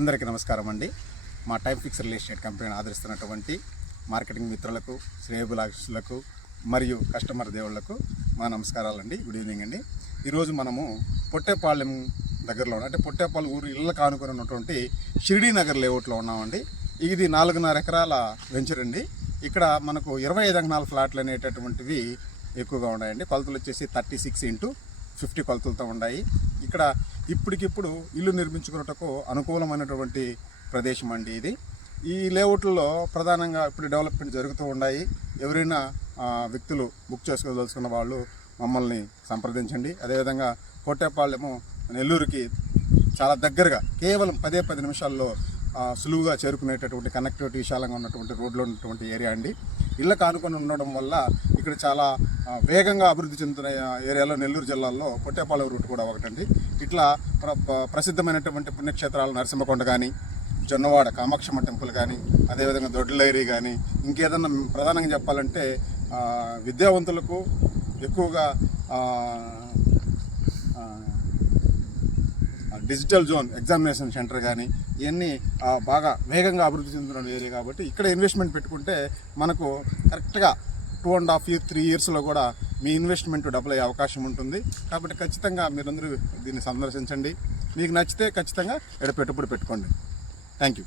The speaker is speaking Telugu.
అందరికీ నమస్కారం అండి. మా టైమ్ ఫిక్స్ రియల్ ఎస్టేట్ కంపెనీని ఆదరిస్తున్నటువంటి మార్కెటింగ్ మిత్రులకు, శ్రేయోభిలాషులకు మరియు కస్టమర్ దేవుళ్లకు మా నమస్కారాలండి. గుడ్ ఈవినింగ్ అండి. ఈరోజు మనము పొట్టేపాలెం దగ్గరలో అంటే పొట్టేపాలెం ఊరు ఇళ్ళకు ఆనుకొని ఉన్నటువంటి షిరిడీ నగర్ లేఅవుట్లో ఉన్నామండి. ఇది 4.5 ఎకరాల వెంచర్ అండి. ఇక్కడ మనకు 25 అంకణాల ఫ్లాట్లు అనేటటువంటివి ఎక్కువగా ఉన్నాయండి. కొలతలు వచ్చేసి 36x50 కొలతలతో ఉన్నాయి. ఇక్కడ ఇప్పటికిప్పుడు ఇల్లు నిర్మించుకున్నటకు అనుకూలమైనటువంటి ప్రదేశం అండి ఇది. ఈ లేఅవుట్లో ప్రధానంగా ఇప్పుడు డెవలప్మెంట్ జరుగుతూ ఉన్నాయి. ఎవరైనా వ్యక్తులు బుక్ చేసుకోదలుచుకున్న వాళ్ళు మమ్మల్ని సంప్రదించండి. అదేవిధంగా పొట్టేపాలెము నెల్లూరుకి చాలా దగ్గరగా కేవలం 10 నిమిషాల్లో సులువుగా చేరుకునేటటువంటి కనెక్టివిటీ విశాలంగా ఉన్నటువంటి రోడ్లో ఉన్నటువంటి ఏరియా అండి. ఇళ్ళకు ఆనుకొని ఉండడం వల్ల ఇక్కడ చాలా వేగంగా అభివృద్ధి చెందుతున్న ఏరియాలో నెల్లూరు జిల్లాలో పొట్టేపాలెం రూట్ కూడా ఒకటండి. ఇట్లా ప్రసిద్ధమైనటువంటి పుణ్యక్షేత్రాలు నరసింహకొండ కానీ, జొన్నవాడ కామాక్షమ్మ టెంపుల్ కానీ, అదేవిధంగా దొడ్లైరీ కానీ, ఇంకేదన్నా ప్రధానంగా చెప్పాలంటే విద్యావంతులకు ఎక్కువగా డిజిటల్ జోన్ ఎగ్జామినేషన్ సెంటర్ కానీ ఇవన్నీ బాగా వేగంగా అభివృద్ధి చెందుతున్న ఏరియా కాబట్టి ఇక్కడ ఇన్వెస్ట్మెంట్ పెట్టుకుంటే మనకు కరెక్ట్గా 2.5 years 3 yearsలో కూడా మీ ఇన్వెస్ట్మెంట్ డబుల్ అయ్యే అవకాశం ఉంటుంది. కాబట్టి ఖచ్చితంగా మీరందరూ దీన్ని సందర్శించండి. మీకు నచ్చితే ఖచ్చితంగా ఇక్కడ పెట్టుబడి పెట్టుకోండి. Thank you.